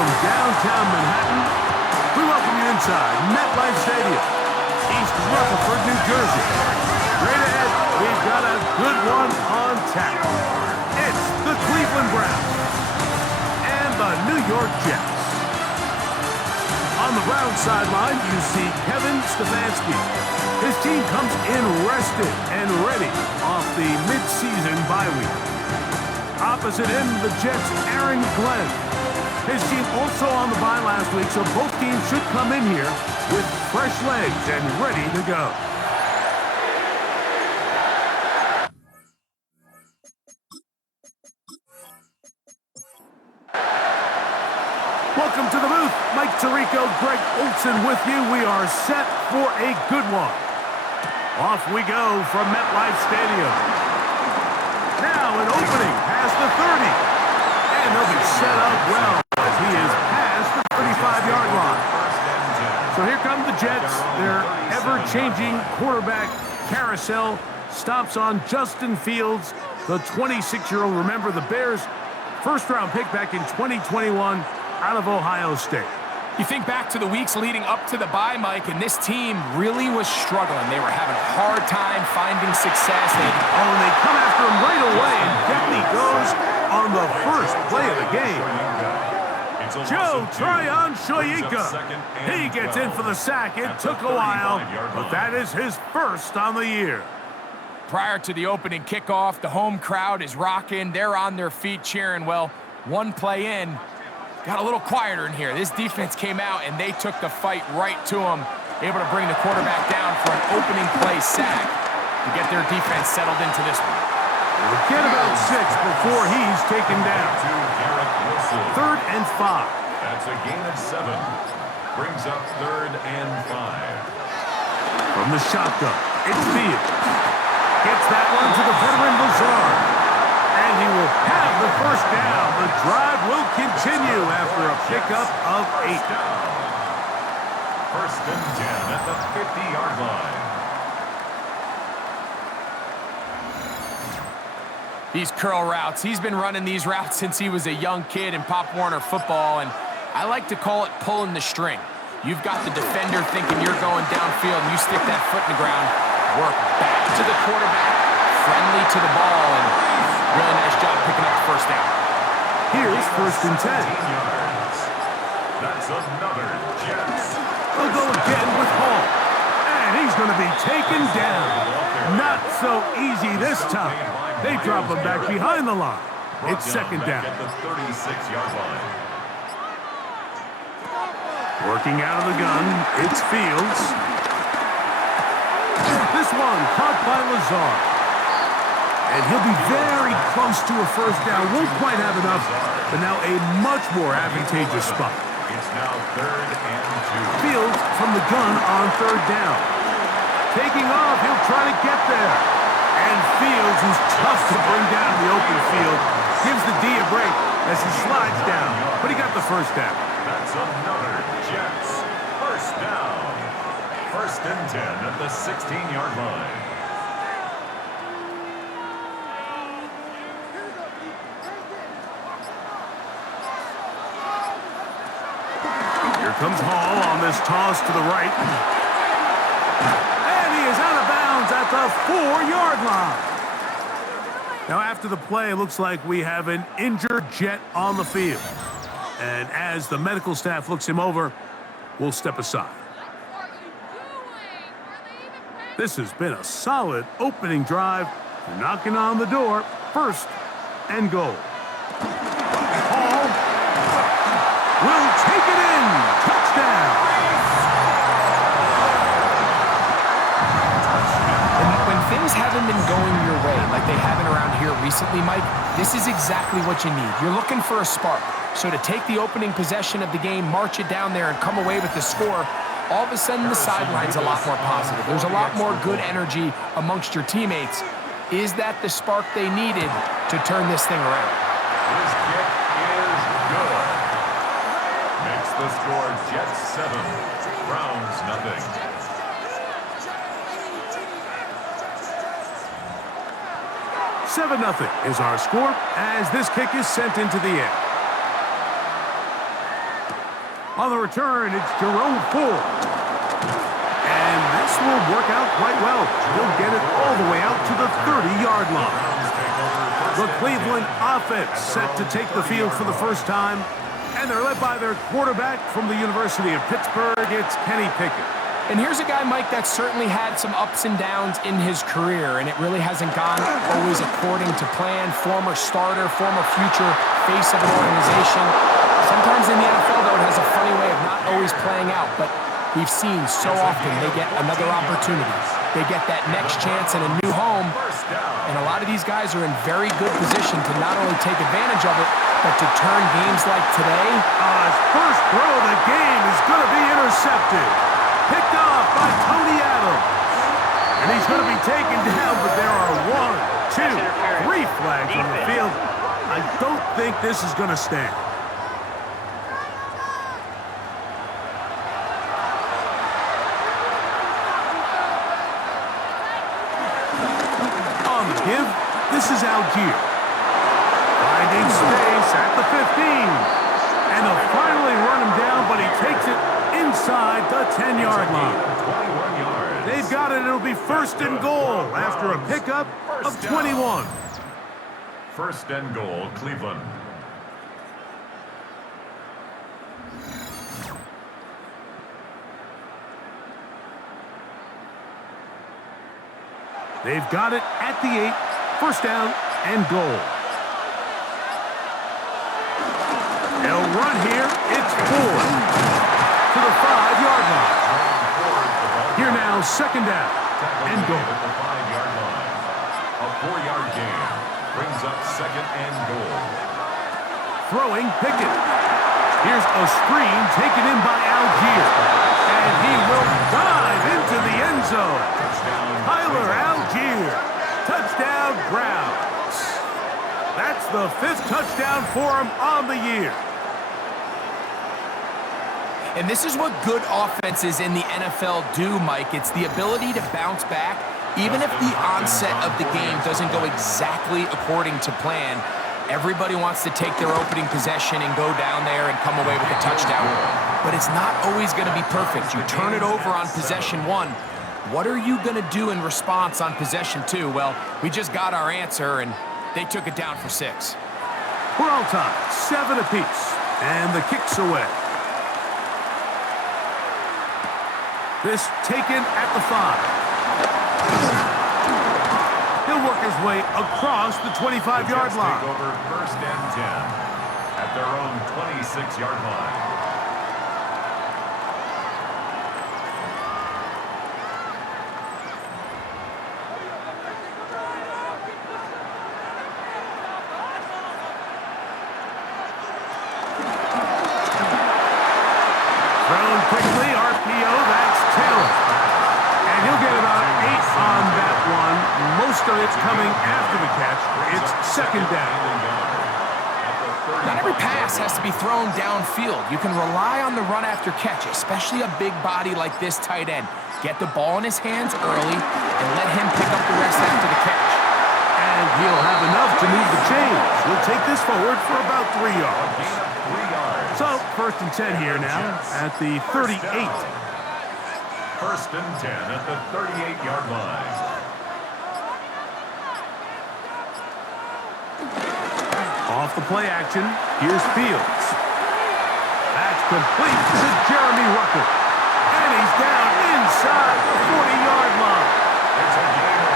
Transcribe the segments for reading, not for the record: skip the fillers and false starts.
from downtown Manhattan, we welcome you inside MetLife Stadium, East Rutherford, New Jersey. Straight ahead, we've got a good one on tap. It's the Cleveland Browns and the New York Jets. On the Browns sideline, you see Kevin Stefanski. His team comes in rested and ready off the mid-season bye week. Opposite him, the Jets' Aaron Glenn. His team also on the bye last week, so both teams should come in here with fresh legs and ready to go. Welcome to the booth. Mike Tirico, Greg Olson with you. We are set for a good one. Off we go from MetLife Stadium. Now an opening past the 30. And they'll be set up well as he is past the 35-yard line. So here come the Jets. Their ever-changing quarterback carousel stops on Justin Fields, the 26-year-old. Remember, the Bears' first-round pick back in 2021 out of Ohio State. You think back to the weeks leading up to the bye, Mike, and this team really was struggling. They were having a hard time finding success. And they come after him right away, and down he goes on the first play of the game. Joe Tryon-Shoyinka. He gets in for the sack. It took a while, but that is his first on the year. Prior to the opening kickoff, the home crowd is rocking. They're on their feet cheering. Well, one play in, got a little quieter in here. This defense came out, and they took the fight right to him, able to bring the quarterback down for an opening play sack to get their defense settled into this one. We'll get about 6 before he's taken down. 3rd and 5. That's a gain of 7. Brings up 3rd and 5. From the shotgun, it's Fields. Gets that one to the veteran Lazard. And he will have the first down. The drive will continue after a pickup of 8. 1st and 10 at the 50-yard line. These curl routes, he's been running these routes since he was a young kid in Pop Warner football, and I like to call it pulling the string. You've got the defender thinking you're going downfield, and you stick that foot in the ground, work back to the quarterback, friendly to the ball, and really nice job picking up the first down. Here's 1st and 10. That's another Jets. They'll go again with Hall. And he's going to be taken down. Not so easy this time. They drop him back behind the line. It's 2nd down. At the 36-yard line. Working out of the gun, it's Fields. This one caught by Lazard. And he'll be very close to a first down. Won't quite have enough, but now a much more advantageous spot. It's now 3rd and 2. Fields from the gun on 3rd down. Taking off, he'll try to get there. And Fields, who's tough to bring down in the open field, gives the D a break as he slides down. But he got the first down. That's another Jets. First down. 1st and 10 at the 16-yard line. Here comes Hall on this toss to the right. And he is out of bounds at the 4-yard line. Now, after the play, it looks like we have an injured Jet on the field. And as the medical staff looks him over, we'll step aside. This has been a solid opening drive. Knocking on the door, 1st and goal. Hall will take it in. Touchdown. When things haven't been going your way like they haven't around here recently, Mike, this is exactly what you need. You're looking for a spark. So to take the opening possession of the game, march it down there, and come away with the score, all of a sudden the sideline's a lot more positive. There's a lot more good energy amongst your teammates. Is that the spark they needed to turn this thing around? This kick is good. Makes the score Jets 7, Browns nothing. 7-0 is our score as this kick is sent into the air. On the return, it's Jerome Ford. And this will work out quite well. He'll get it all the way out to the 30-yard line. The Cleveland offense set to take the field for the first time, and they're led by their quarterback from the University of Pittsburgh. It's Kenny Pickett. And here's a guy, Mike, that's certainly had some ups and downs in his career, and it really hasn't gone always according to plan. Former starter, former future face of an organization. Sometimes in the NFL, though, it has a funny way of not always playing out, but we've seen so often they get another opportunity. They get that next chance and a new home, and a lot of these guys are in very good position to not only take advantage of it, but to turn games like today. His first throw of the game is going to be intercepted. Picked off by Tony Adams. And he's going to be taken down, but there are 1, 2, 3 flags on the field. I don't think this is going to stand. On the give, this is Algier. Finding space at the 15. And they'll finally run him down, but he takes it inside the 10-yard line. They've got it. It'll be first and goal after a pickup of 21. First and goal, Cleveland. They've got it at the 8. First down and goal. They'll run here. It's Ford to the 5-yard line. Here now, second down and goal. At the 5-yard line. A 4-yard gain brings up second and goal. Throwing Pickett. Here's a screen taken in by Algier. And he will dive into the end zone. Tyler Algier. Touchdown Browns. That's the 5th touchdown for him on the year. And this is what good offenses in the NFL do, Mike. It's the ability to bounce back, even if the onset of the game doesn't go exactly according to plan. Everybody wants to take their opening possession and go down there and come away with a touchdown. But it's not always going to be perfect. You turn it over on possession 1. What are you going to do in response on possession 2? Well, we just got our answer, and they took it down for 6. We're all tied, 7 apiece. And the kick's away. This taken at the 5. He'll work his way across the 25-yard line. Take over first and 10 at their own 26-yard line. Thrown quickly, RPO, that's Taylor. And he'll get about 8 on that one. Most of it's coming after the catch. It's second down. Not every pass has to be thrown downfield. You can rely on the run after catch, especially a big body like this tight end. Get the ball in his hands early and let him pick up the rest after the catch. And he'll have enough to move the chains. He'll take this forward for about 3 yards. So, first and 10 here now at the 38. First and 10 at the 38-yard line. Off the play action, here's Fields. That's complete to Jeremy Rucker. And he's down inside the 40-yard line.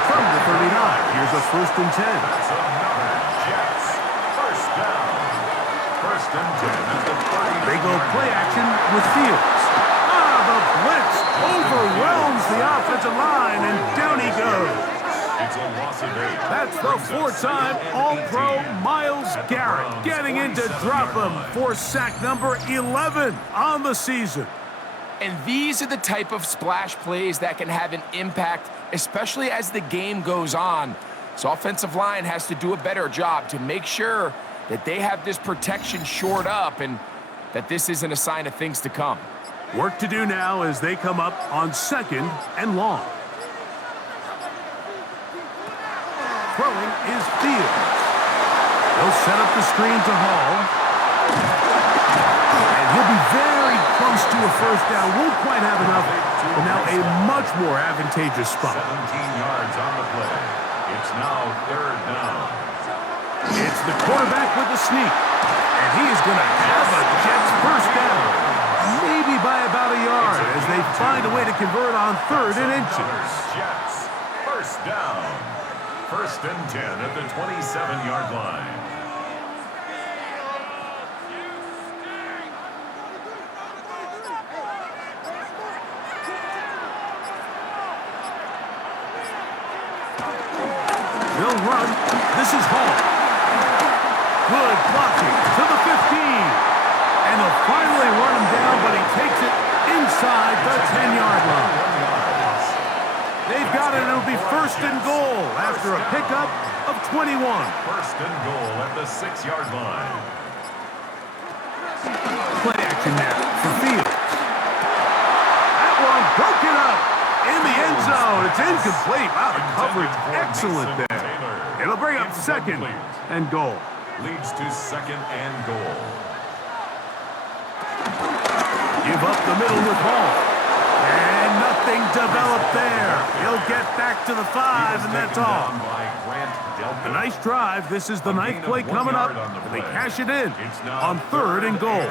From the 39, here's a first and 10. That's another Jets. First down. First and 10 at the 30. They go play action with Fields. The blitz overwhelms the offensive line, and down he goes. It's a loss of 8. That's the 4-time All-Pro Myles Garrett getting in to drop him for sack number 11 on the season. And these are the type of splash plays that can have an impact, especially as the game goes on. So offensive line has to do a better job to make sure that they have this protection shored up and that this isn't a sign of things to come. Work to do now as they come up on second and long. Throwing is Fields. They'll set up the screen to Hall. And he'll be very close to a first down. Won't quite have enough, but now a much more advantageous spot. 17 yards on the play. It's now third down. It's the quarterback with the sneak, and he is going to have a Jets first down. Maybe by about a yard as they find a way to convert on third and inches. Jets, first down. First and 10 at the 27-yard line. They'll run. This is Hall. Good blocking to the 15. And they'll finally run him down, but he takes it inside the 10-yard line. They've got it, and it'll be first and goal after a pickup of 21. First and goal at the 6-yard line. Play action now for Fields. That one broken up in the end zone. It's incomplete. Wow, the coverage excellent there. It'll bring up second and goal. Leads to second and goal. Give up the middle with Hall. And nothing developed there. He'll get back to the 5, and that's all. A nice drive. This is the ninth play coming up, and they cash it in on third and goal.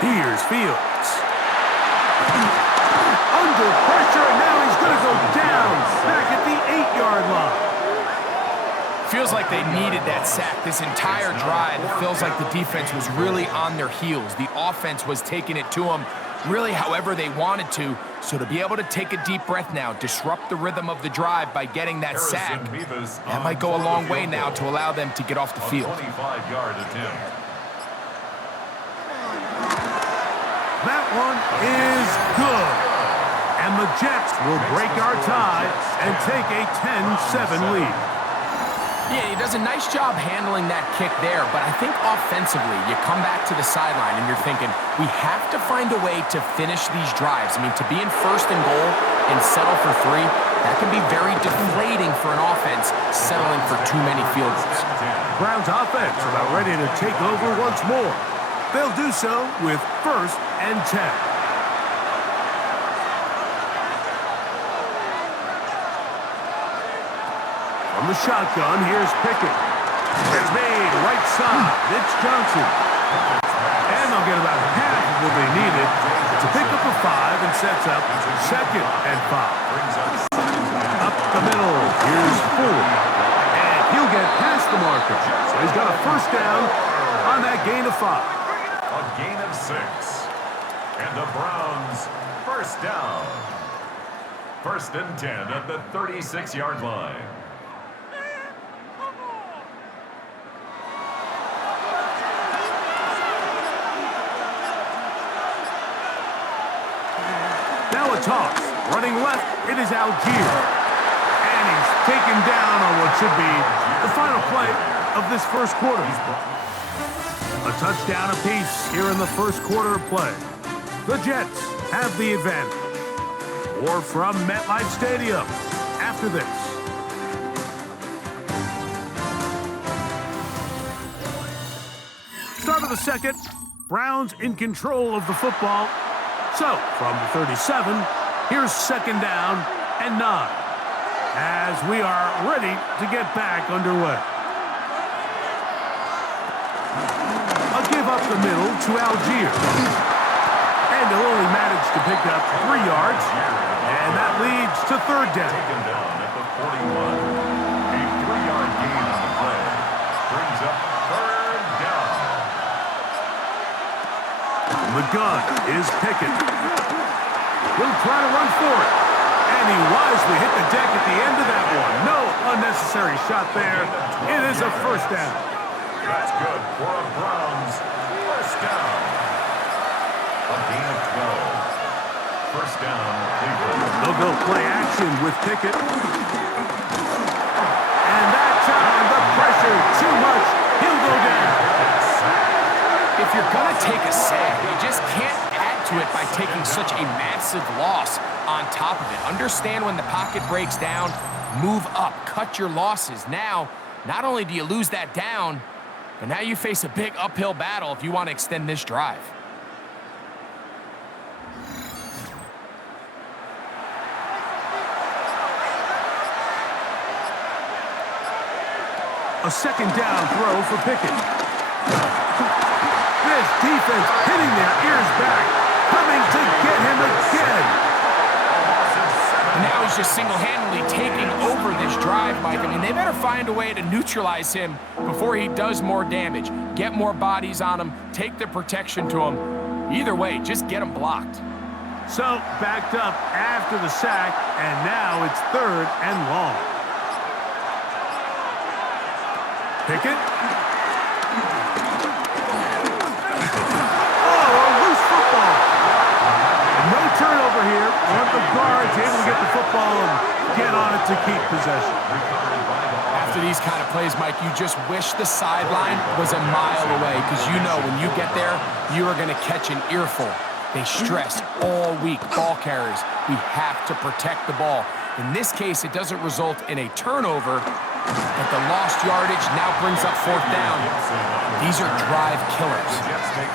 Here's Fields. Under pressure, and now he's going to go down back at the 8-yard line. Feels like they needed that sack this entire drive. It feels like the defense was really on their heels. The offense was taking it to them really however they wanted to. So to be able to take a deep breath now, disrupt the rhythm of the drive by getting that sack, that might go a long way now to allow them to get off the field. 25-yard attempt. That one is good. And the Jets will break our tie and take a 10-7 lead. Yeah, he does a nice job handling that kick there, but I think offensively, you come back to the sideline and you're thinking, we have to find a way to finish these drives. I mean, to be in first and goal and settle for 3, that can be very deflating for an offense settling for too many field goals. Browns offense about ready to take over once more. They'll do so with first and 10. From the shotgun, here's Pickett. It's made right side. It's Johnson. And they'll get about half of what they needed to pick up a 5 and sets up second and 5. Up the middle, here's Ford. And he'll get past the marker. So he's got a first down on that gain of 5. A gain of 6. And the Browns, first down. First and 10 at the 36-yard line. Now a toss. Running left, it is Algier. And he's taken down on what should be the final play of this first quarter. A touchdown apiece here in the first quarter of play. The Jets have the advantage. Or from MetLife Stadium after this. Start of the second. Browns in control of the football. So, from the 37, here's second down and 9 as we are ready to get back underway. A give up the middle to Algier. And he'll only manage to pick up 3 yards, and that leads to third down. Taken down at the 41. A 3-yard gain on the play. Brings up third down. The gun is Pickett. He'll try to run for it. And he wisely hit the deck at the end of that one. No unnecessary shot there. It is a first down. That's good for a Browns first down. A gain of 12. First down, Cleveland. They'll go play action with Pickett. And that time, the pressure too much. He'll go down. If you're going to take a sack, you just can't add to it by taking such a massive loss on top of it. Understand when the pocket breaks down, move up, cut your losses. Now, not only do you lose that down, But now you face a big uphill battle if you want to extend this drive. A second down throw for Pickett. This defense hitting their ears back, coming to get him again. And now he's just single-handedly taking over this drive, Mike. I mean, they better find a way to neutralize him before he does more damage. Get more bodies on him, take the protection to him. Either way, just get him blocked. So, backed up after the sack, and now it's 3rd and long. Pickett. Oh, a loose football. No turnover here. One of the guards able to get the football and get on it to keep possession. After these kind of plays, Mike, you just wish the sideline was a mile away, because you know when you get there, you are going to catch an earful. They stress all week, ball carriers. We have to protect the ball. In this case, it doesn't result in a turnover, but the lost yardage now brings up 4th down. These are drive killers.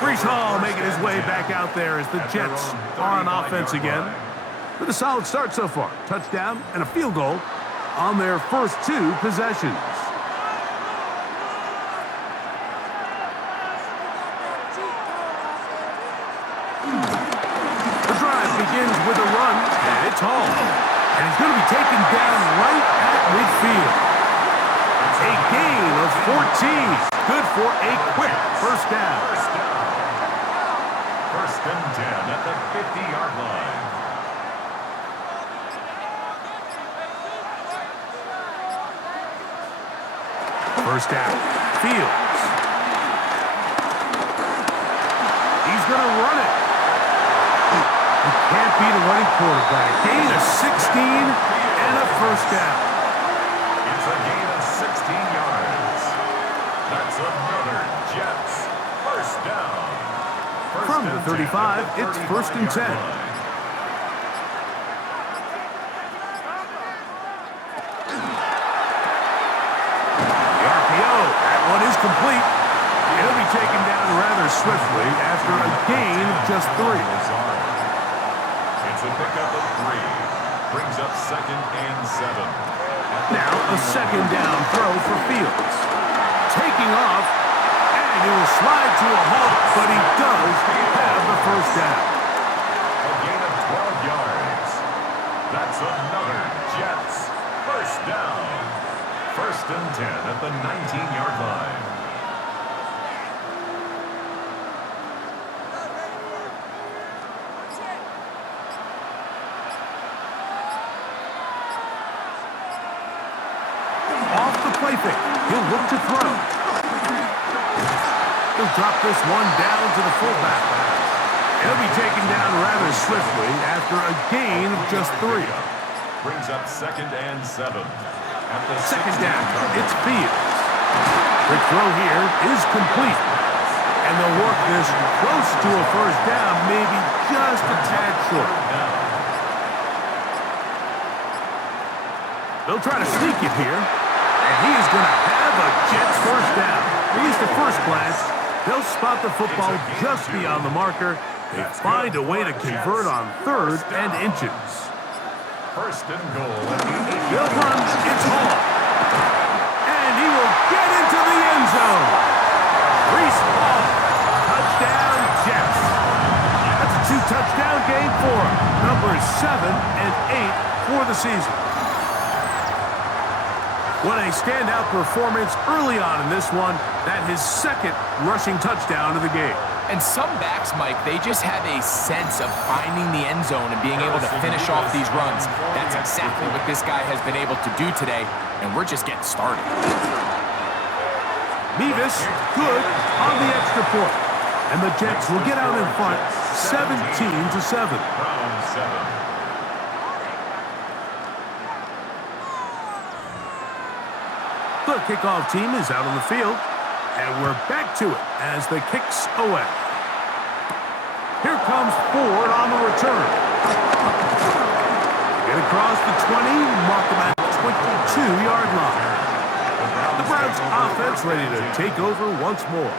Breece Hall making his way back out there as the Jets are on offense again. With a solid start so far. Touchdown and a field goal on their first 2 possessions. The drive begins with a run, and it's Hall. And he's going to be taken down right at midfield. A gain of 14. Good for a quick first down. First and 10 at the 50-yard line. First down. Fields. He's going to run it. You can't beat a running quarterback. Gain of 16 and a first down. It's a gain of 16 yards. That's another Jets first down. From the 35, it's 1st and 10. The RPO, that one is complete. He'll be taken down rather swiftly after a gain of just 3. It's a pickup of 3. Brings up 2nd and 7. Now a second down throw for Fields. Taking off, and he will slide to a halt, but he does have the first down. A gain of 12 yards. That's another Jets first down. First and 10 at the 19-yard line. He'll look to throw. He'll drop this one down to the fullback. He'll be taken down rather swiftly after a gain of just 3. Brings up 2nd and 7. At the second down, it's Fields. The throw here is complete. And they'll work this close to a first down, maybe just a tad short. They'll try to sneak it here. And he is going to have a Jets first down. At least at first glance, they'll spot the football just beyond the marker. They find a way to convert on 3rd and inches. First and goal. They'll run. It's Hall. And he will get into the end zone. Breece Hall. Touchdown, Jets. That's a 2-touchdown game for him. Numbers 7 and 8 for the season. What a standout performance early on in this one. That his 2nd rushing touchdown of the game. And some backs, Mike, they just have a sense of finding the end zone and being able to finish off these runs. That's exactly what this guy has been able to do today, and we're just getting started. Mevis, good on the extra point. And the Jets will get out in front 17-7. The kickoff team is out on the field, and we're back to it as the kick's away. Here comes Ford on the return. Get across the 20, mark him at the 22-yard line. The Browns offense ready to take over once more.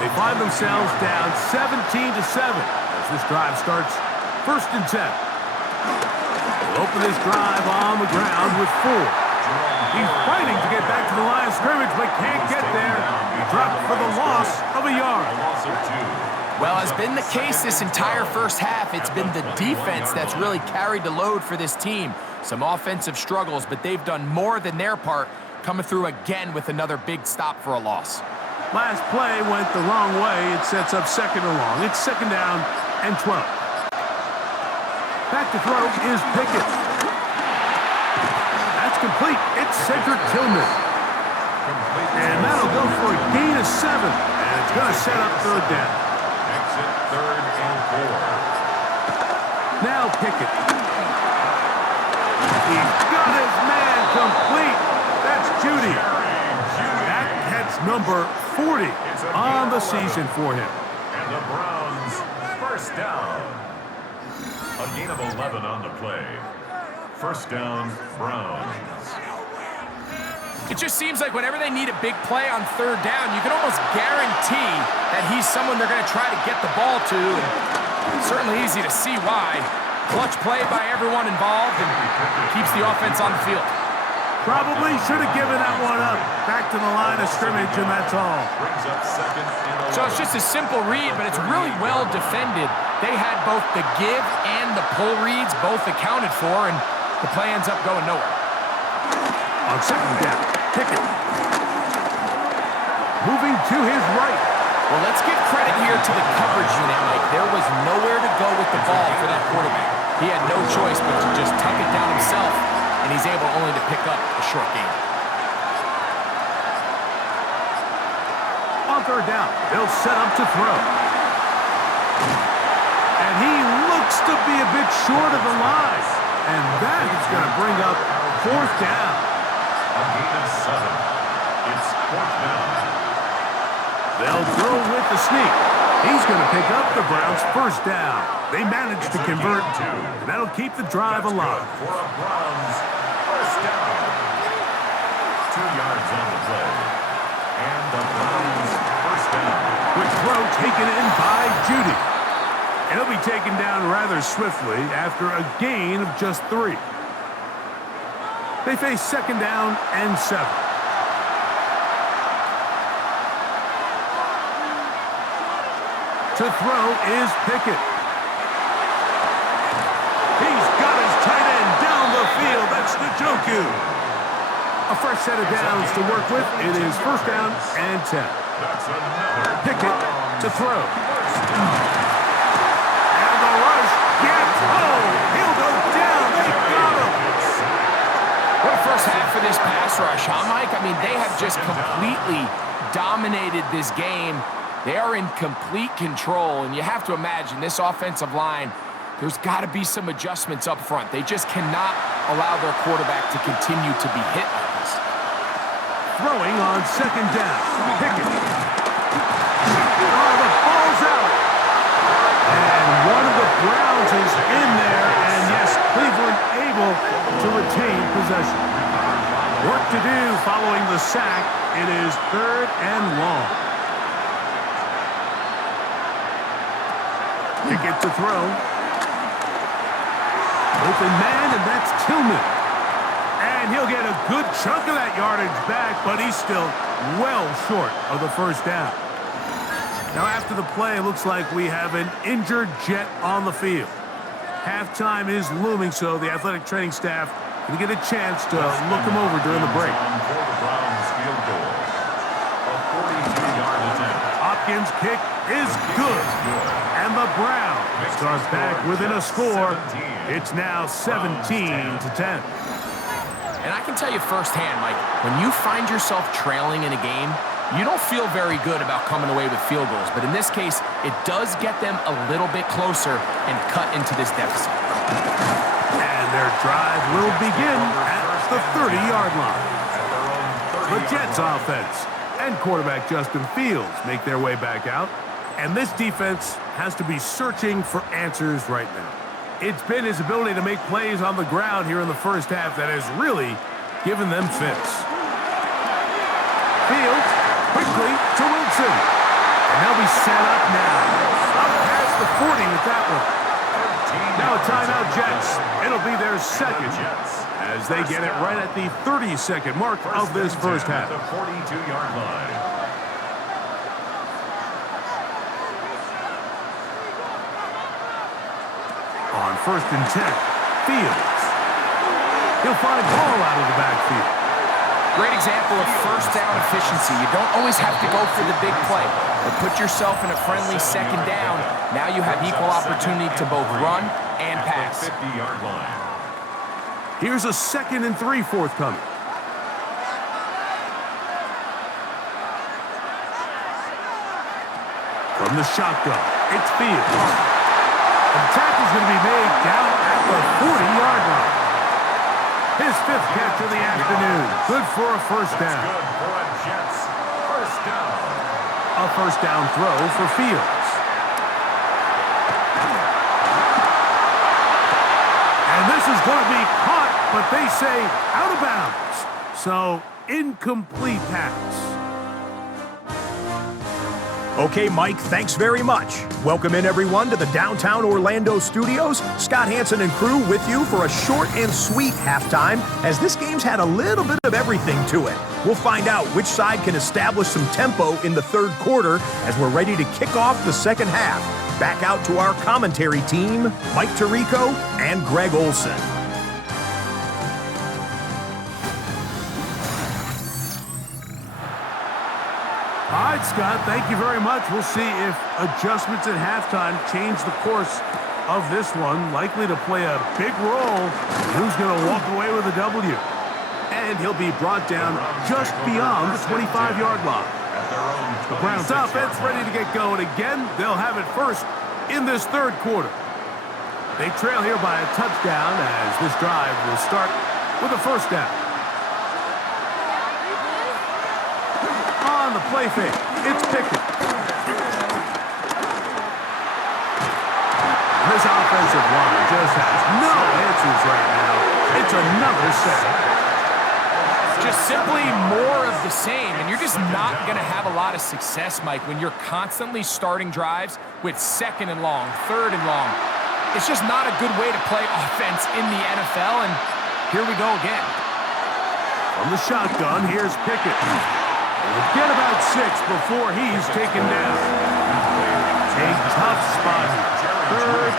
They find themselves down 17-7 as this drive starts 1st and 10. They'll open this drive on the ground with 4. He's fighting to get back to the line of scrimmage, but can't get there. He dropped for the loss of a yard. Well, as been the case this entire first half, it's been the defense that's really carried the load for this team. Some offensive struggles, but they've done more than their part, coming through again with another big stop for a loss. Last play went the wrong way. It sets up 2nd and long. It's 2nd down and 12. Back to throw is Pickett. That's complete. It's Cedric Tillman. And that'll go for a gain of 7. And it's going to set up 3rd down. Exit 3rd and 4. Now Pickett. He's got his man complete. That's Judy. That catch number 40 on the season for him. And the Browns 1st down. A gain of 11 on the play. 1st down, Browns. It just seems like whenever they need a big play on 3rd down, you can almost guarantee that he's someone they're going to try to get the ball to. And certainly easy to see why. Clutch play by everyone involved and keeps the offense on the field. Probably should have given that one up. Back to the line of scrimmage, and that's all. Brings up 2nd and 11. So it's just a simple read, but it's really well defended. They had both the give and the pull reads both accounted for, and the play ends up going nowhere. On 2nd down, Pickett. Moving to his right. Well, let's give credit here to the coverage unit, Mike. There was nowhere to go with the ball for that quarterback. He had no choice but to just tuck it down himself, and he's able only to pick up a short gain. On 3rd down, they'll set up to throw. And he looks to be a bit short of the line. And that is going to bring up 4th down. A gain of 7. It's 4th down. They'll go with the sneak. He's going to pick up the Browns' 1st down. They managed to convert, and that'll keep the drive alive. For a Browns 1st down. 2 yards on the play. And the Browns 1st down. Quick throw taken in by Judy. And he'll be taken down rather swiftly after a gain of just 3. They face 2nd down and 7. To throw is Pickett. He's got his tight end down the field. That's Njoku. A fresh set of downs to work with. It is 1st down and 10. That's another Pickett to throw. And the rush gets home. He'll go down. They got him. What a first half for this pass rush, huh, Mike? I mean, they have just completely dominated this game. They are in complete control, and you have to imagine this offensive line, there's got to be some adjustments up front. They just cannot allow their quarterback to continue to be hit like this. Throwing on 2nd down. Pickett. Oh, the ball's out. And one of the Browns is in there, and yes, Cleveland able to retain possession. Work to do following the sack. It is 3rd and long. Pickett to throw. Open man, and that's Tillman. And he'll get a good chunk of that yardage back, but he's still well short of the 1st down. Now, after the play, it looks like we have an injured Jet on the field. Halftime is looming, so the athletic training staff can get a chance to look him over during the break. For the Browns field goal. A 42-yard attempt. Hopkins' kick is good. And the Browns start back within a score. It's now 17-10. And I can tell you firsthand, Mike, when you find yourself trailing in a game, you don't feel very good about coming away with field goals. But in this case, it does get them a little bit closer and cut into this deficit. And their drive will begin at the 30-yard line. The Jets offense and quarterback Justin Fields make their way back out. And this defense has to be searching for answers right now. It's been his ability to make plays on the ground here in the first half that has really given them fits. Fields. Quickly to Wilson. And they'll be set up now. Up past the 40 with that one. Now a timeout, Jets. It'll be their second as they get it right at the 30-second mark of this first half. The 42-yard line. On 1st and 10, Fields. He'll find Hall out of the backfield. Great example of first down efficiency. You don't always have to go for the big play, but put yourself in a friendly second down. Now you have equal opportunity to both run and pass. 50-yard line. Here's a 2nd and 3 forthcoming. From the shotgun, it's Fields. The tackle's going to be made down at the 40-yard line. His 5th catch of the afternoon. Good for a first down. Good for a Jets first down. A first down throw for Fields. And this is going to be caught, but they say out of bounds. So, incomplete pass. Okay, Mike, thanks very much. Welcome in, everyone, to the downtown Orlando studios. Scott Hansen and crew with you for a short and sweet halftime, as this game's had a little bit of everything to it. We'll find out which side can establish some tempo in the third quarter as we're ready to kick off the second half. Back out to our commentary team, Mike Tirico and Greg Olson. All right, Scott, thank you very much. We'll see if adjustments at halftime change the course of this one. Likely to play a big role. Who's going to walk away with a W? And he'll be brought down just beyond the 25-yard line. The Browns offense ready to get going again. They'll have it first in this third quarter. They trail here by a touchdown as this drive will start with a first down. On the play fake, it's Pickett. This offensive line just has no answers right now. It's another sack. Just simply more of the same, and you're just not going to have a lot of success, Mike, when you're constantly starting drives with 2nd and long, 3rd and long. It's just not a good way to play offense in the NFL, and here we go again. From the shotgun, here's Pickett. He'll get about 6 before he's taken down. A tough spot. 3rd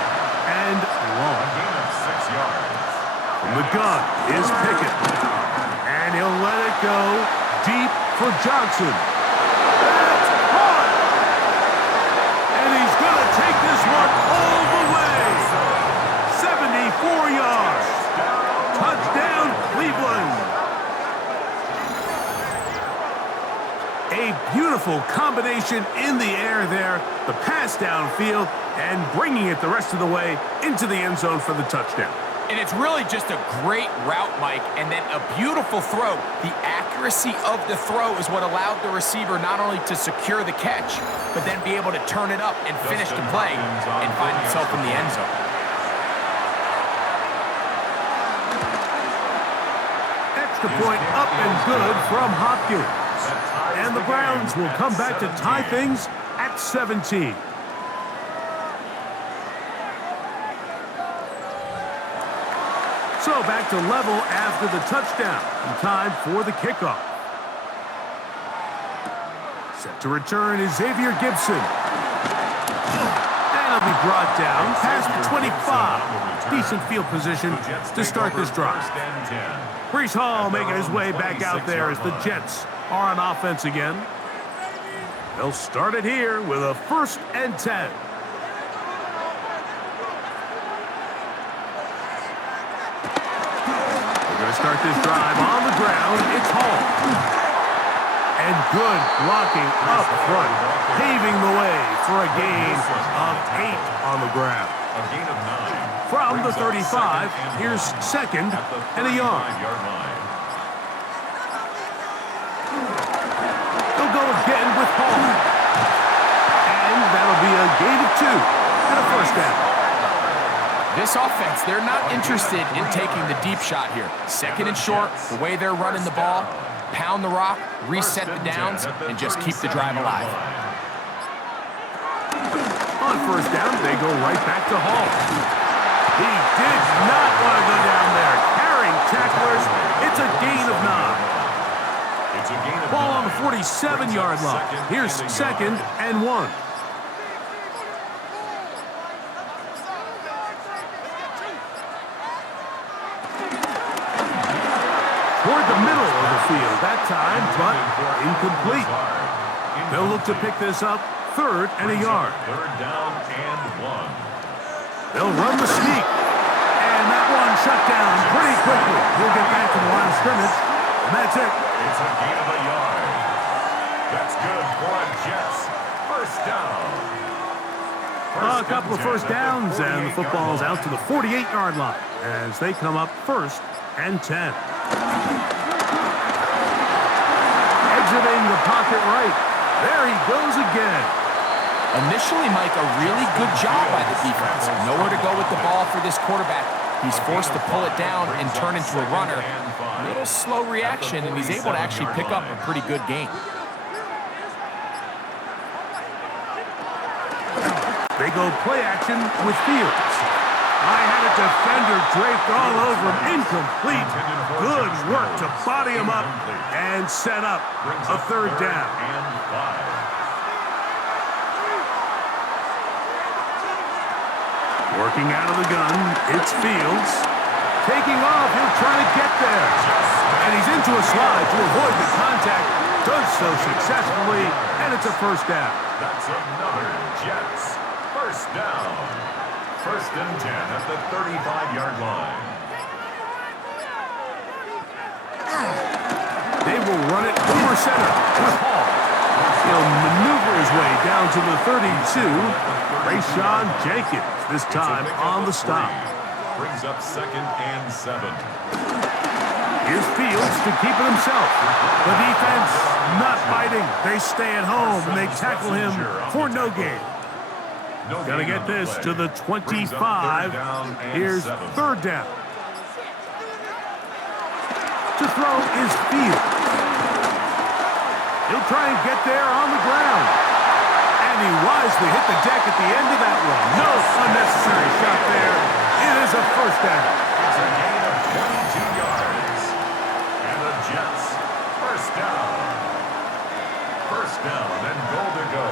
and long. A gain of 6 yards. From the gun is Pickett. And he'll let it go deep for Johnson. That's caught! And he's going to take this one all the way. 74 yards. Touchdown, Cleveland. A beautiful combination in the air there. The pass downfield and bringing it the rest of the way into the end zone for the touchdown. And it's really just a great route, Mike, and then a beautiful throw. The accuracy of the throw is what allowed the receiver not only to secure the catch, but then be able to turn it up and finish the play and find himself in the end zone. Extra point up and good from Hopkins. And the Browns will come back to tie things at 17. So back to level after the touchdown. And time for the kickoff. Set to return is Xavier Gibson. And he'll be brought down past the 25. Decent field position to start this drive. Breece Hall making his way back out there as the Jets are on offense again. They'll start it here with a 1st and 10. We're going to start this drive on the ground. It's Hall. And good blocking up front, paving the way for a gain of 8 on the ground. A gain of 9. From the 35, here's 2nd and a yard. They'll go again with Hall. And that'll be a gain of 2 and a first down. This offense, they're not interested in taking the deep shot here. 2nd and short, the way they're running the ball, pound the rock, reset the downs, and just keep the drive alive. On first down, they go right back to Hall. He did not want to go down there. Carrying tacklers, it's a gain of 9. Ball on the 47-yard line. Here's 2nd and 1. Toward the middle of the field that time, but incomplete. They'll look to pick this up 3rd and a yard. 3rd down and 1. They'll run the sneak. And that one shut down pretty quickly. He'll get back to the line of scrimmage. And that's it. It's a gain of a yard. That's good for a Jets. 1st down. A couple of first downs, and the football's out to the 48-yard line as they come up 1st and 10. Exiting the pocket right. There he goes again. Initially, Mike, a really good job by the defense. Nowhere to go with the ball for this quarterback. He's forced to pull it down and turn into a runner. A little slow reaction, and he's able to actually pick up a pretty good gain. They go play action with Fields. I had a defender draped all over him. Incomplete. Good work to body him up and set up a 3rd down. Working out of the gun, it's Fields. Taking off, he'll try to get there. And he's into a slide to avoid the contact. Does so successfully, and it's a 1st down. That's another Jets. 1st down. 1st and 10 at the 35-yard line. They will run it over center with Hall. He'll maneuver his way down to the 32. Rayshawn Jenkins, this time on the stop. Brings up 2nd and 7. Here's Fields to keep it himself. The defense not biting. They stay at home and they tackle him for no gain. Gotta get this to the 25. Here's 3rd down. To throw is Fields. He'll try and get there on the ground. And he wisely hit the deck at the end of that one. No unnecessary shot there. It is a 1st down. It's a gain of 22 yards. And the Jets, 1st down. 1st down and goal to go.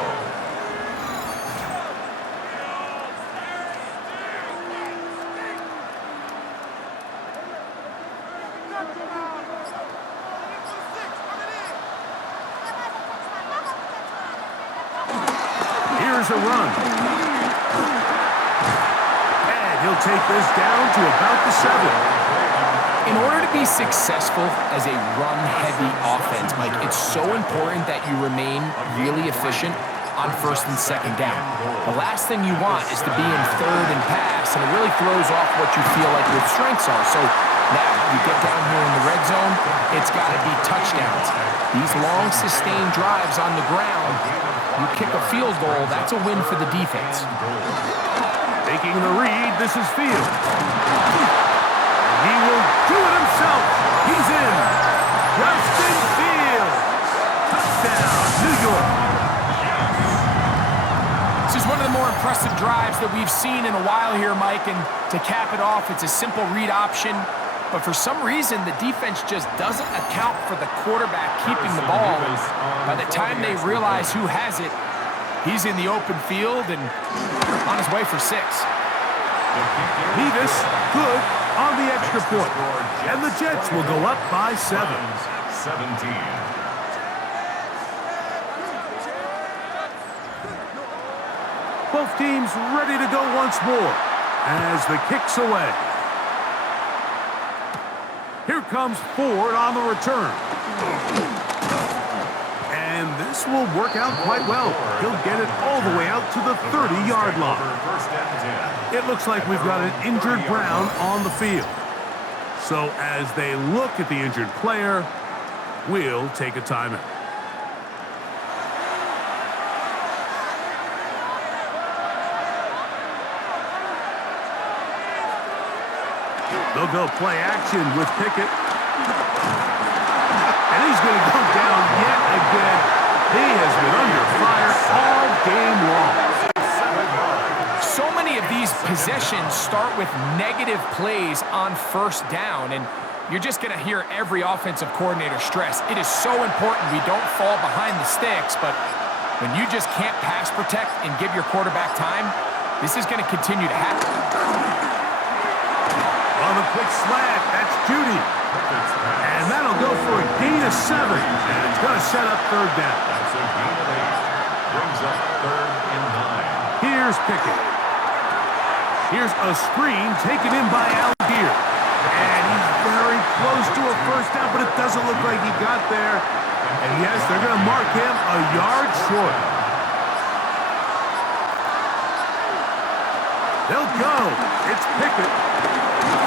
Here's a run. And he'll take this down to about the 7. In order to be successful as a run-heavy offense, Mike, it's so important that you remain really efficient on 1st and 2nd down. The last thing you want is to be in 3rd and pass, and it really throws off what you feel like your strengths are. So now you get down here in the red zone, it's got to be touchdowns. These long, sustained drives on the ground, you kick a field goal, that's a win for the defense. Taking the read, this is Fields. He will do it himself. He's in. Justin Fields. Touchdown, New York. This is one of the more impressive drives that we've seen in a while here, Mike, and to cap it off, it's a simple read option. But for some reason, the defense just doesn't account for the quarterback keeping the ball. By the time they realize who has it, he's in the open field and on his way for 6. Nevis, good on the extra point. And the Jets will go up by 7. 17. Both teams ready to go once more as the kick's away. Here comes Ford on the return. And this will work out quite well. He'll get it all the way out to the 30-yard line. It looks like we've got an injured Brown on the field. So as they look at the injured player, we'll take a timeout. They'll go play action with Pickett. And he's going possessions start with negative plays on first down, and you're just going to hear every offensive coordinator stress. It is so important we don't fall behind the sticks, but when you just can't pass protect and give your quarterback time, this is going to continue to happen. On the quick slant, that's Judy. And that'll go for a gain of 7. And it's going to set up third down. That's a gain of 8. Brings up 3rd and 9. Here's Pickett. Here's a screen taken in by Algier. And he's very close to a first down, but it doesn't look like he got there. And yes, they're going to mark him a yard short. They'll go. It's Pickett.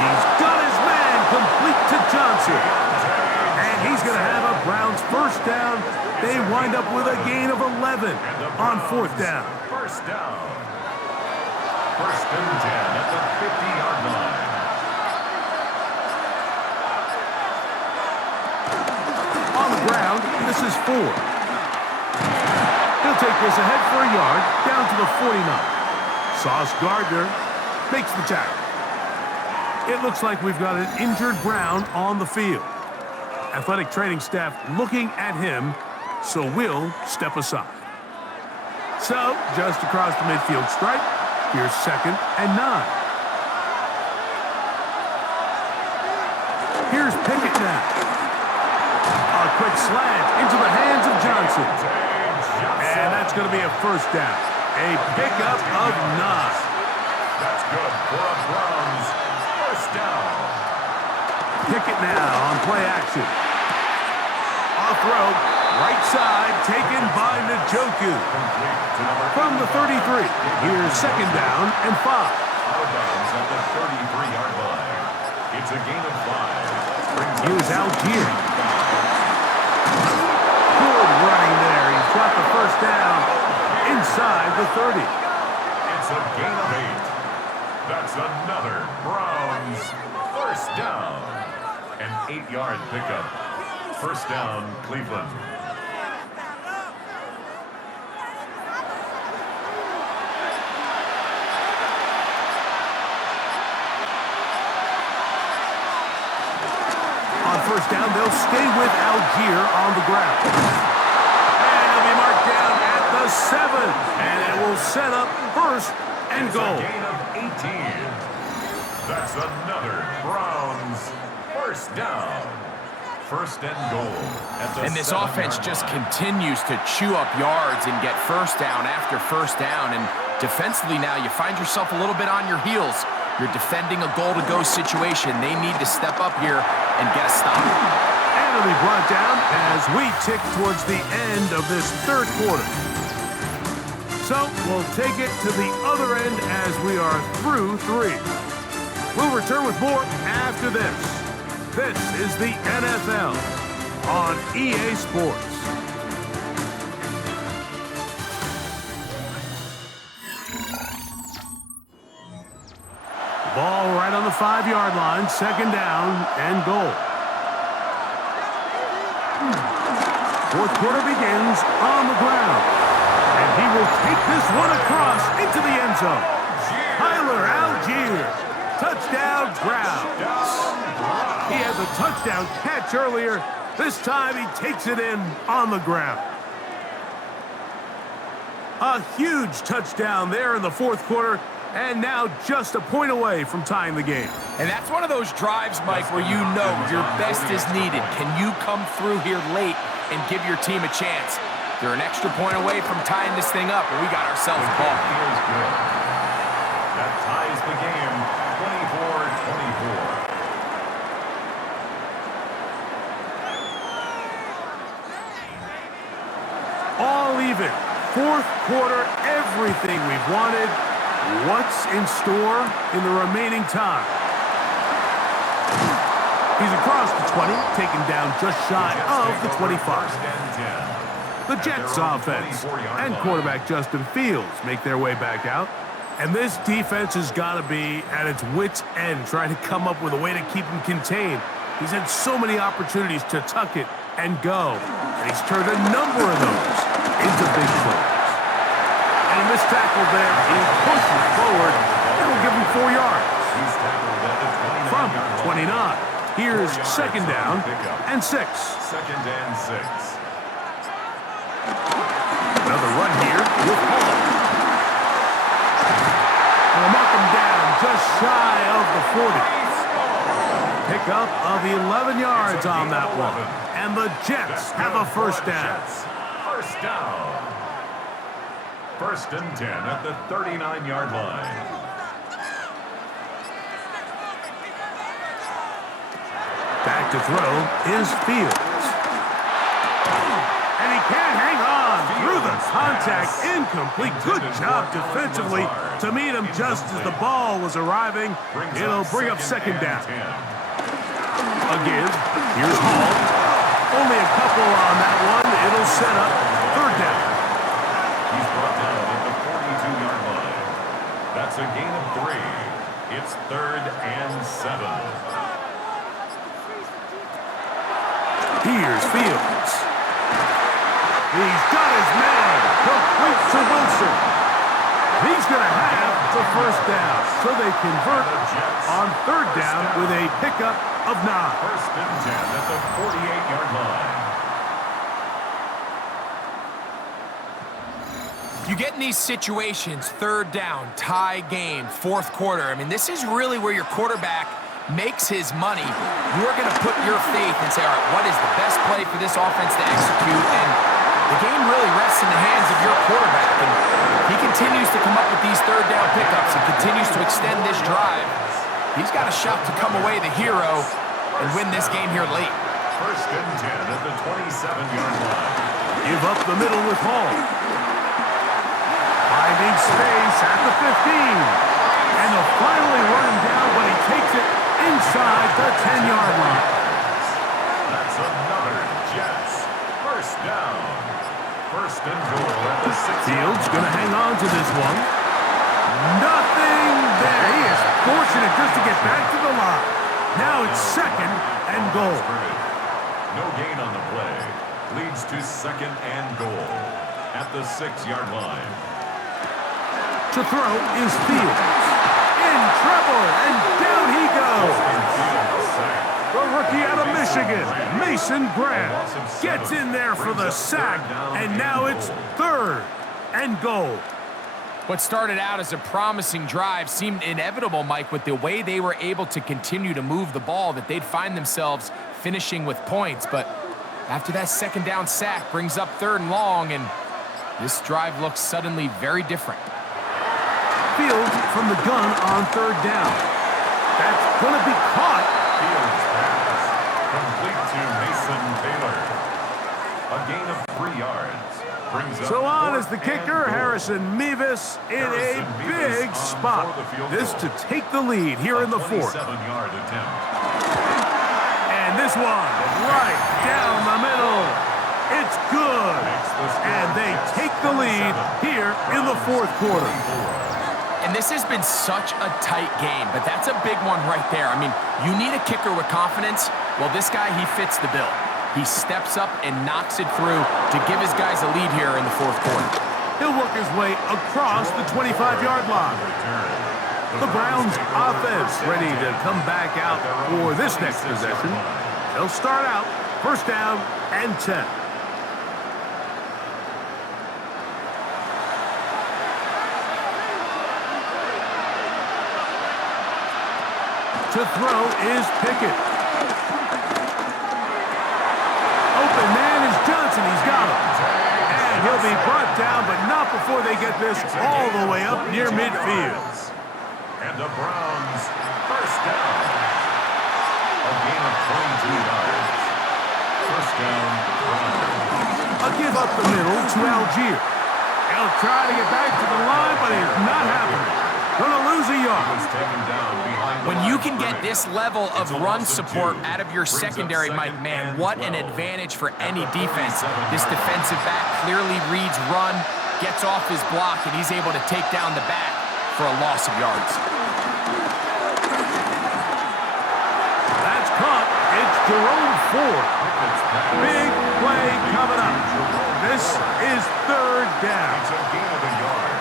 He's got his man complete to Johnson. And he's going to have a Browns first down. They wind up with a gain of 11 on 4th down. First down. 1st and 10 at the 50-yard line. On the ground, this is 4. He'll take this ahead for a yard, down to the 49. Sauce Gardner makes the tackle. It looks like we've got an injured Brown on the field. Athletic training staff looking at him, so we'll step aside. So, just across the midfield stripe, here's 2nd and 9. Here's Pickett now. A quick slant into the hands of Johnson. And that's going to be a first down. A pickup of 9. That's good for a Browns first down. Pickett now on play action. Off road, right side, taken by Njoku. From the 33, here's 2nd down and 5. Out of bounds at the 33-yard line. It's a gain of 5. Here's Algier. Good running there. He's got the first down inside the 30. It's a gain of 8. That's another Browns first down. An 8-yard pickup. First down, Cleveland. On first down, they'll stay with Algier on the ground. And he'll be marked down at the 7. And it will set up 1st and goal. It's a gain of 18. That's another Browns first down. 1st and goal. And this offense just continues to chew up yards and get first down after first down. And defensively now, you find yourself a little bit on your heels. You're defending a goal-to-go situation. They need to step up here and get a stop. And it'll be brought down as we tick towards the end of this 3rd quarter. So we'll take it to the other end as we are through 3. We'll return with more after this. This is the NFL on EA Sports. Ball right on the 5-yard line, 2nd down and goal. 4th quarter begins on the ground. And he will take this one across into the end zone. Tyler Algier. Touchdown, Browns. He had the touchdown catch earlier. This time he takes it in on the ground. A huge touchdown there in the 4th quarter, and now just a point away from tying the game. And that's one of those drives, Mike, where you know your best is needed. Can you come through here late and give your team a chance? They're an extra point away from tying this thing up, and we got ourselves a ball. Feels good. That ties the game 24-24. All even. 4th quarter, everything we've wanted. What's in store in the remaining time? He's across the 20, taken down just shy of the 25. The Jets offense and quarterback Justin Fields make their way back out. And this defense has got to be at its wits' end, trying to come up with a way to keep him contained. He's had so many opportunities to tuck it and go, and he's turned a number of those into big plays. And a missed tackle there. He pushes forward. That'll give him 4 yards. He's tackled at the 29. From 29. Here's second down and 6. Second and 6. Another run here with Hall. And they'll mark him down just shy of the 40. Pickup of 11 yards on that one. And the Jets have a first down. First down. First and 10 at the 39-yard line. Back to throw is Fields. And he can't hang on through the contact. Incomplete. Good job defensively to meet him just as the ball was arriving. It'll bring up second down. Again, here's Hall. Only a couple on that one. It'll set up third down. He's brought down at the 42-yard line. That's a gain of 3. It's third and 7. Here's Fields. He's got his man. Complete to Wilson. He's going to have the first down. So they convert on third down with a pickup of 9. First and 10 at the 48-yard line. You get in these situations, third down, tie game, fourth quarter. I mean, this is really where your quarterback makes his money. You're going to put your faith and say, all right, what is the best play for this offense to execute? And the game really rests in the hands of your quarterback. And he continues to come up with these third down pickups and continues to extend this drive. He's got a shot to come away the hero and win this game here late. First and 10 at the 27-yard line. Give up the middle with Hall. Finding space at the 15. And they'll finally run him down, but he takes it inside the 10-yard line. That's another Jets first down. First and goal at the 6. Fields going to hang on to this one. Nothing there. He is fortunate just to get back to the line. Now it's second and goal. No gain on the play. Leads to second and goal at the 6-yard line. To throw is Fields. In trouble, and down he goes. The rookie out of Michigan, Mason Graham, gets in there for the sack, and now it's third and goal. What started out as a promising drive seemed inevitable, Mike, with the way they were able to continue to move the ball, that they'd find themselves finishing with points. But after that second down sack brings up third and long, and this drive looks suddenly very different. Fields from the gun on third down. That's going to be caught. Fields pass. Complete to Mason Taylor. A gain of 3 yards. Brings up So on is the fourth kicker, and goal. Harrison Mevis, in a Harrison Mevis big on spot. for the field This goal. to take the lead here in the fourth. 27-yard attempt. And this one right down the middle. It's good. And they take the lead here in the fourth quarter. And this has been such a tight game, but that's a big one right there. I mean, you need a kicker with confidence. Well, this guy, he fits the bill. He steps up and knocks it through to give his guys a lead here in the fourth quarter. He'll work his way across the 25-yard line. The Browns offense ready to come back out for this next possession. They'll start out first down and 10. To throw is Pickett. Open man is Johnson. He's got him. And he'll be brought down, but not before they get this all the way up near midfield. And the Browns first down. A gain of 22 yards. First down, Browns. A give up the middle to Algier. He'll try to get back to the line, but it's not happening. Gonna lose a yard. Was taken down behind the When line you of can get scrimmage. this level of It's a run loss of support 2. out of your Brings up secondary, Mike, second man, and what an 12. advantage for any At the defense. 37-yard This line. defensive back clearly reads run, gets off his block, and he's able to take down the back for a loss of yards. That's caught. It's Jerome Ford. Big play coming up. This is third down. It's a gain of a yard.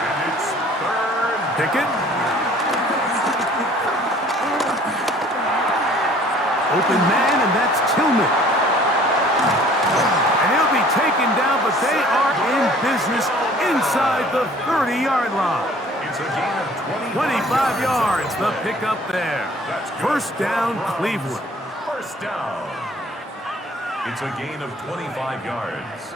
And it's third. Pickett open man, and that's Tillman. And he'll be taken down, but they are in business inside the 30-yard line. It's a gain of 25 yards, the pickup there. First down, Cleveland. First down. It's a gain of 25 yards.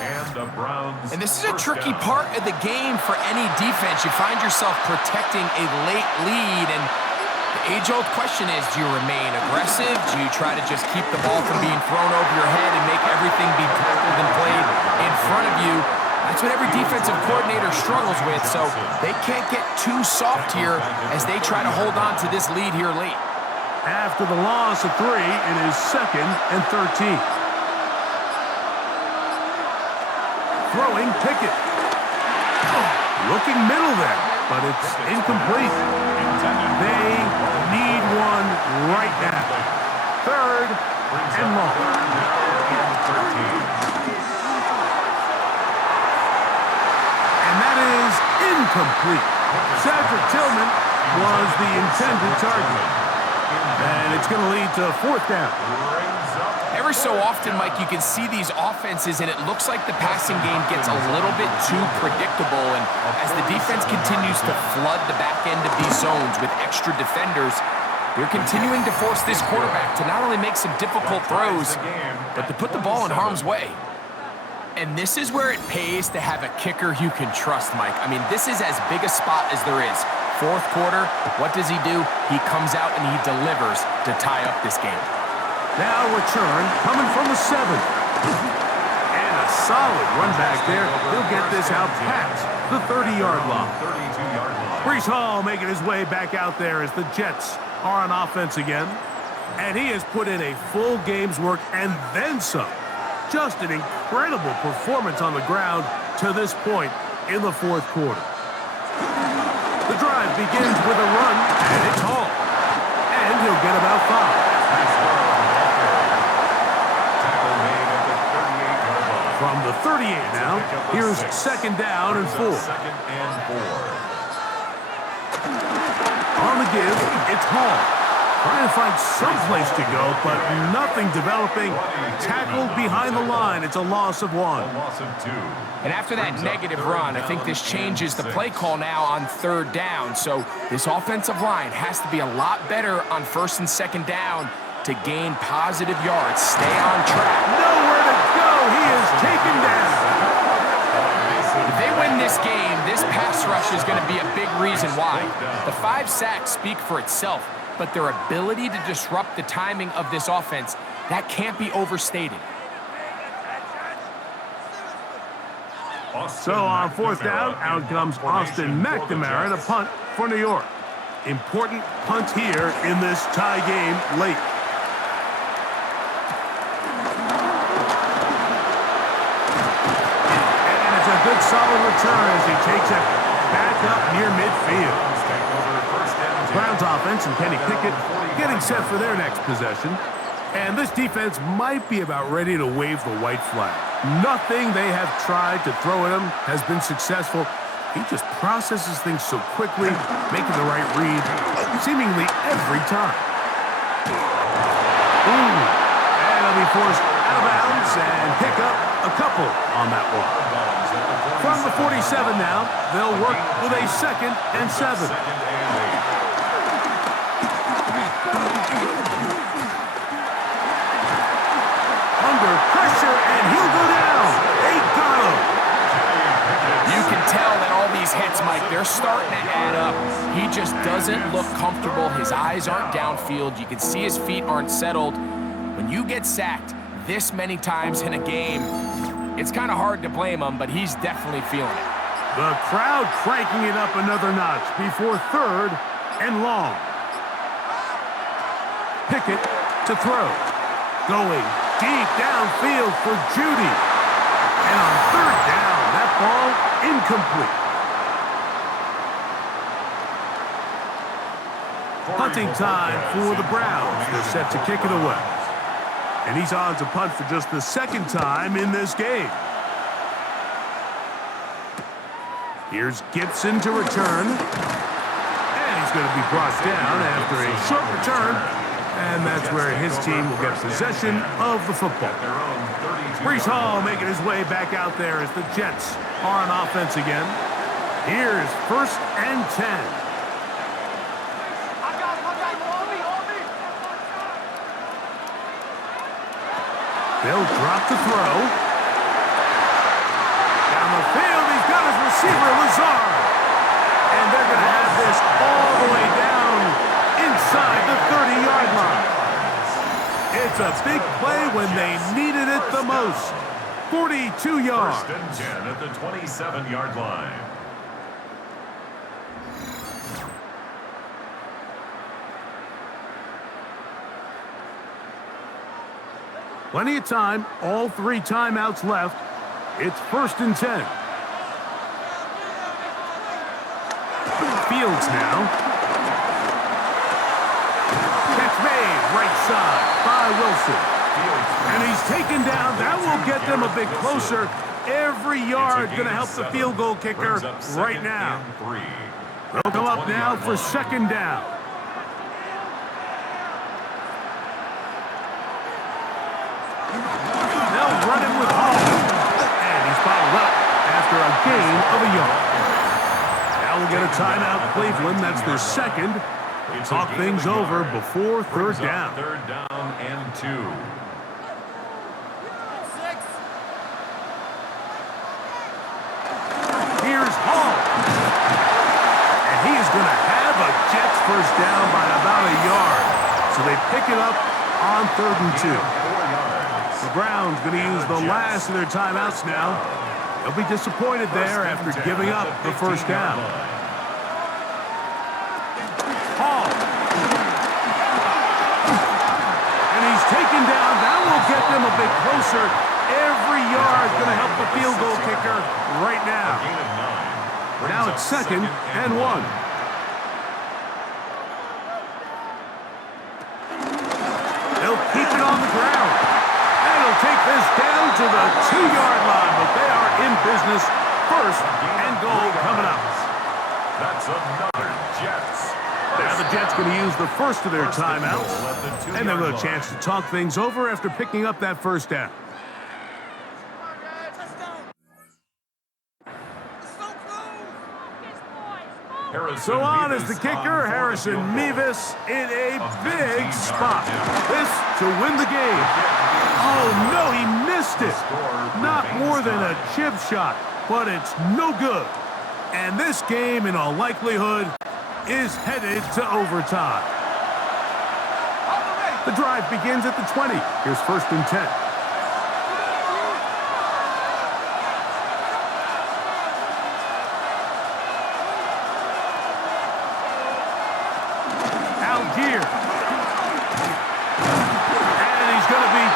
And the Browns. And this is a tricky part of the game for any defense. You find yourself protecting a late lead, and the age-old question is, do you remain aggressive? Do you try to just keep the ball from being thrown over your head and make everything be tackled and played in front of you? That's what every defensive coordinator struggles with, so they can't get too soft here as they try to hold on to this lead here late. After the loss of 3, it is 2nd and 13. Throwing Pickett. Looking middle there, but it's incomplete. They need one right now. 3rd and long. And that is incomplete. Cedric Tillman was the intended target. And it's going to lead to 4th down. Every so often, Mike, you can see these offenses, and it looks like the passing game gets a little bit too predictable. And as the defense continues to flood the back end of these zones with extra defenders, they're continuing to force this quarterback to not only make some difficult throws, but to put the ball in harm's way. And this is where it pays to have a kicker you can trust, Mike. I mean, this is as big a spot as there is. 4th quarter, what does he do? He comes out and he delivers to tie up this game. Now return coming from the 7. And a solid run back there. He'll get this out past the 30-yard line. 32-yard line. Breece Hall making his way back out there as the Jets are on offense again. And he has put in a full game's work and then some. Just an incredible performance on the ground to this point in the 4th quarter. The drive begins with a run, and it's Hall. And he'll get about 5. From the 38 now, here's 2nd down and 4. 2nd and 4. On the give, it's Hall. Trying to find some place to go, but nothing developing. Tackled behind the line. It's a loss of 1. A loss of 2. And after that negative run, I think this changes the play call now on 3rd down. So this offensive line has to be a lot better on 1st and 2nd down to gain positive yards. Stay on track. Nowhere to go. He is taken down. If they win this game, this pass rush is going to be a big reason why. The 5 sacks speak for itself, but their ability to disrupt the timing of this offense, that can't be overstated. So on 4th down, out comes Austin McNamara to punt for New York. Important punt here in this tie game late. And it's a good solid return as he takes it back up near midfield. Browns offense and Kenny Pickett getting set for their next possession. And this defense might be about ready to wave the white flag. Nothing they have tried to throw at him has been successful. He just processes things so quickly, making the right read seemingly every time. And he'll be forced out of bounds and pick up a couple on that one. From the 47 now, they'll work with a 2nd and 7. Under pressure, and he'll go down. They got him. You can tell that all these hits, Mike, they're starting to add up. He just doesn't look comfortable. His eyes aren't downfield. You can see his feet aren't settled. When you get sacked this many times in a game, it's kind of hard to blame him, but he's definitely feeling it. The crowd cranking it up another notch before 3rd and long. Pickett to throw. Going deep downfield for Judy. And on 3rd down, that ball incomplete. Punting time for the Browns. They're set to kick it away. And he's on to punt for just the 2nd time in this game. Here's Gibson to return. And he's going to be brought down after a short return And that's where his team will get possession of the football. Brees Hall making his way back out there as the Jets are on offense again. Here's 1st and 10. They'll drop the throw. Down the field, he's got his receiver, Lazard. And they're going to have this all the way down inside the 30-yard line. It's a big play when they needed it the most. 42 yards. 1st and 10 at the 27-yard line. Plenty of time, all 3 timeouts left. It's 1st and 10. Fields now. Catch made, right side by Wilson. And he's taken down. That will get them a bit closer. Every yard going to help the field goal kicker right now. They'll come up now for 2nd down. They'll run him with Hall. And he's bottled up after a gain of a yard. Now we'll get a timeout, Cleveland. That's their 2nd. They'll talk things over before 3rd down. 3rd down and 2. Here's Hall. And he is going to have a Jets 1st down by about a yard. So they pick it up on 3rd and 2. The Browns going to use the last of their timeouts now. They'll be disappointed there after giving up the 1st down. Hall. And he's taken down. That will get them a bit closer. Every yard going to help the field goal kicker right now. Now it's 2nd and 1. They'll keep it on the ground. And he'll take this down to the 2-yard line, but they are in business. 1st and goal coming up. That's another Jets. Now the Jets going to use the 1st of their timeouts. And they'll have a chance to talk things over after picking up that 1st down. So on is the kicker, Harrison Mevis, in a big spot. This to win the game. Oh, no, he missed it. Not more than a chip shot, but it's no good. And this game, in all likelihood, is headed to overtime. The drive begins at the 20. Here's 1st and 10.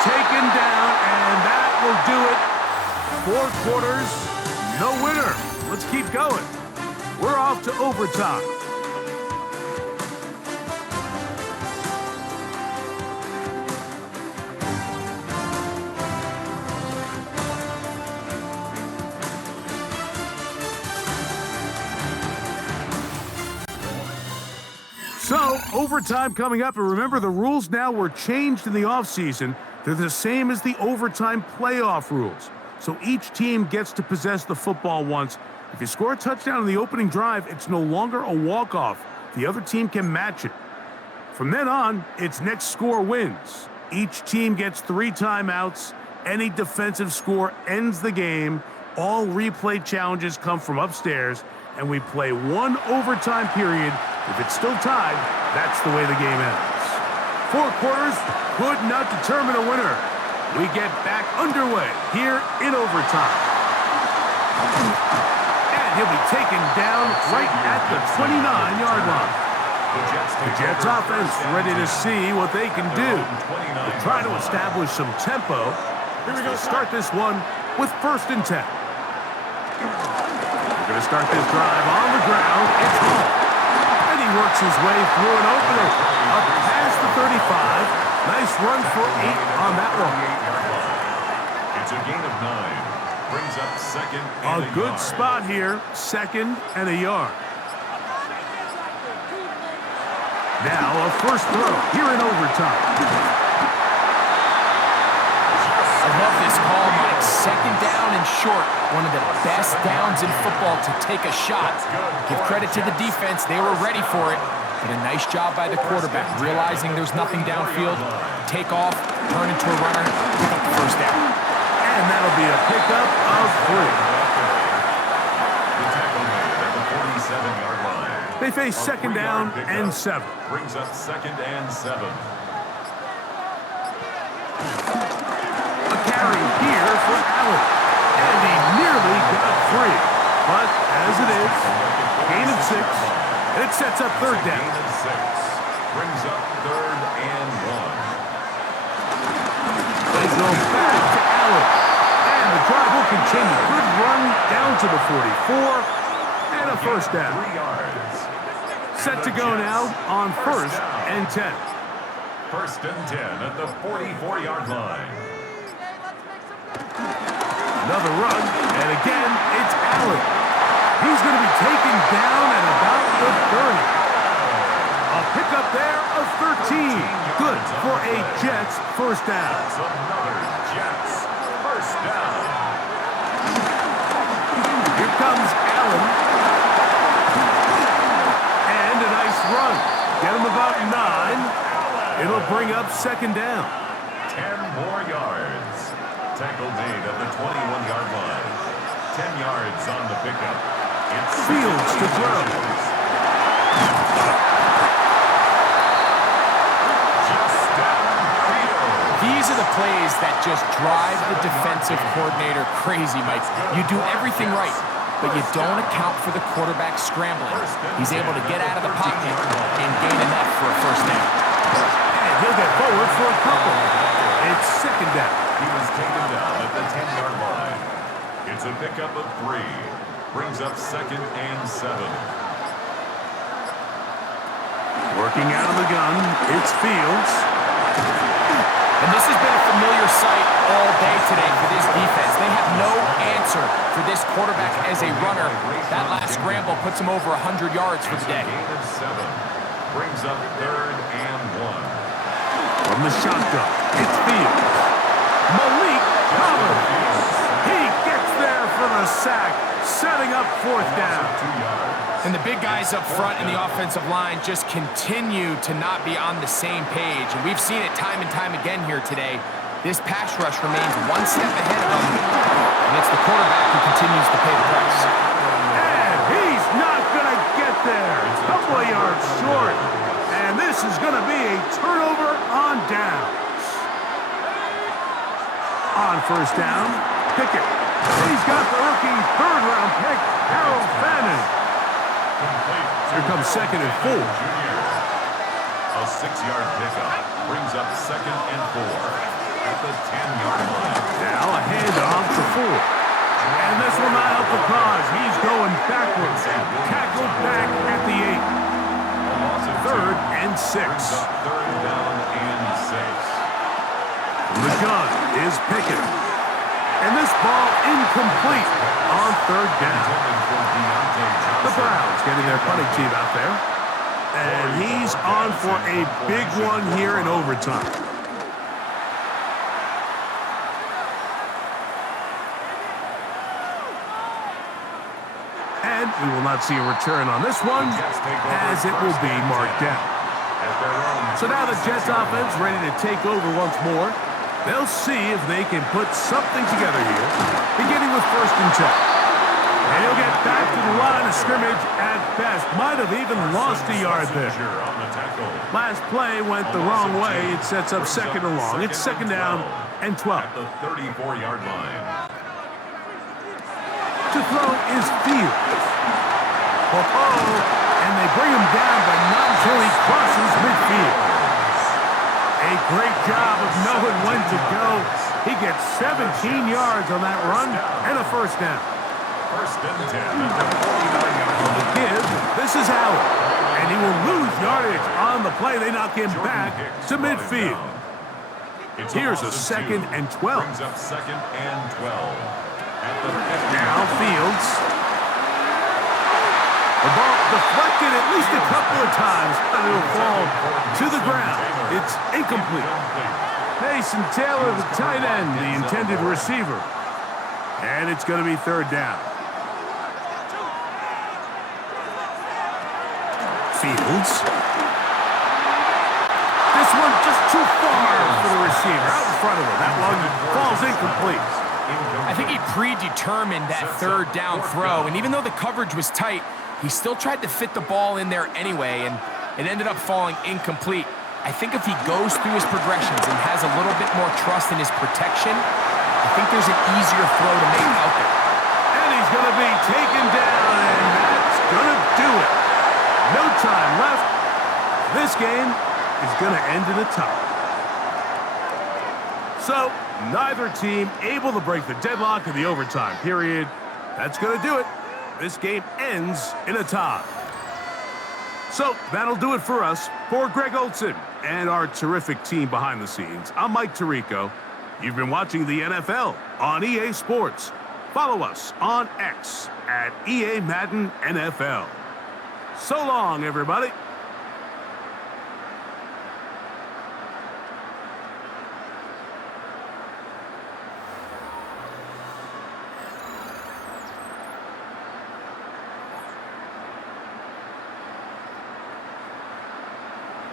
Taken down, and that will do it. 4 quarters, no winner. Let's keep going. We're off to overtime. So, overtime coming up, and remember the rules now were changed in the offseason. They're the same as the overtime playoff rules. So each team gets to possess the football once. If you score a touchdown in the opening drive, it's no longer a walk-off. The other team can match it. From then on, it's next score wins. Each team gets 3 timeouts. Any defensive score ends the game. All replay challenges come from upstairs, and we play 1 overtime period. If it's still tied, that's the way the game ends. 4 quarters could not determine a winner. We get back underway here in overtime. And he'll be taken down right at the 29-yard line. The Jets offense ready to see what they can do. They're trying to establish some tempo. Here we go. Start this one with 1st and 10. We're going to start this drive on the ground. It's Hall. And he works his way through an opening. Up past the 35. Nice run for 8 on that one. It's a gain of 9. Brings up 2nd and a good spot here. 2nd and a yard. Now a first throw here in overtime. I love this call, Mike. Second down and short. One of the best downs in football to take a shot. Give credit to the defense. They were ready for it. But a nice job by the quarterback, realizing there's nothing downfield. Take off, turn into a runner, pick up the first down. And that'll be a pickup of 3. The tackle made at the 47-yard line. They face second down and 7. Brings up second and 7. A carry here for Allen. And he nearly got free. But as it is, gain of 6. It sets up third down. Gain of 6. Brings up third and 1. They go back to Allen. And the drive will continue. Good run down to the 44. And a first down. 3 yards. Set to go now on first and 10. First and 10 at the 44-yard line. Another run. And again, it's Allen. He's going to be taken down at about the 30. A pickup there of 13. Good for a Jets first down. That's another Jets first down. Here comes Allen. And a nice run. Get him about 9. It'll bring up second down. 10 more yards. Tackle made at the 21-yard line. 10 yards on the pickup. It's Fields to throw. These are the plays that just drive the defensive coordinator crazy, Mike. You do everything right, but you don't account for the quarterback scrambling. He's able to get out of the pocket and gain enough for a first down. And he'll get forward for a couple. It's second down. He was taken down at the 10-yard line. It's a pickup of 3. Brings up second and 7. Working out of the gun, it's Fields. And this has been a familiar sight all day today for this defense. They have no answer for this quarterback as a runner. That last scramble puts him over 100 yards for the day. Gain of 7. Brings up third and 1. From the shotgun, it's Fields. Malik covers. He gets there for the sack, setting up fourth down. 2 yards. And the big guys up front in the offensive line just continue to not be on the same page. And we've seen it time and time again here today. This pass rush remains one step ahead of them. And it's the quarterback who continues to pay the price. And he's not going to get there. A couple of yards short. And this is going to be a turnover on downs. On first down, Pickett. He's got the rookie third-round pick, Harold Fannin. Here comes second and 4. A 6-yard pickup brings up second and 4 at the 10-yard line. Now a handoff to 4. And this will not help the cause. He's going backwards. Tackled back at the 8. A loss of 2 Third and 6. brings up third down and 6. From the gun is Pickett. And this ball incomplete on third down. The Browns getting their punting team out there. And he's on for a big one here in overtime. And we will not see a return on this one, as it will be marked down. So now the Jets offense ready to take over once more. They'll see if they can put something together here, beginning with first and 10. And he'll get back to the line of scrimmage at best. Might have even lost a yard there. Last play went the wrong way. It sets up second and long. It's second down and 12. At the 34-yard line. To throw is Fields. And they bring him down, but not until he crosses midfield. A great job of knowing when to go. He gets 17 yards on that run and a first down. First and 10 at the 49-yard On the give, this is Allen. And he will lose yardage on the play. They knock him back to midfield. Here's a second and 12. Brings up second and 12. At the 50. Now Fields. The ball deflected at least a couple of times, and it'll fall to the ground. It's incomplete. Mason Taylor, the tight end, the intended receiver. And it's going to be third down. Fields. This one just too far for the receiver. Out in front of him. That one falls incomplete. I think he predetermined that third down throw, and even though the coverage was tight, he still tried to fit the ball in there anyway, and it ended up falling incomplete. I think if he goes through his progressions and has a little bit more trust in his protection, I think there's an easier throw to make out there. And he's going to be taken down, and that's going to do it. No time left. This game is going to end in a tie. So, neither team able to break the deadlock in the overtime period. That's going to do it. This game ends in a tie. So, that'll do it for us. For Greg Olson and our terrific team behind the scenes, I'm Mike Tirico. You've been watching the NFL on EA Sports. Follow us on X at EA Madden NFL. So long, everybody.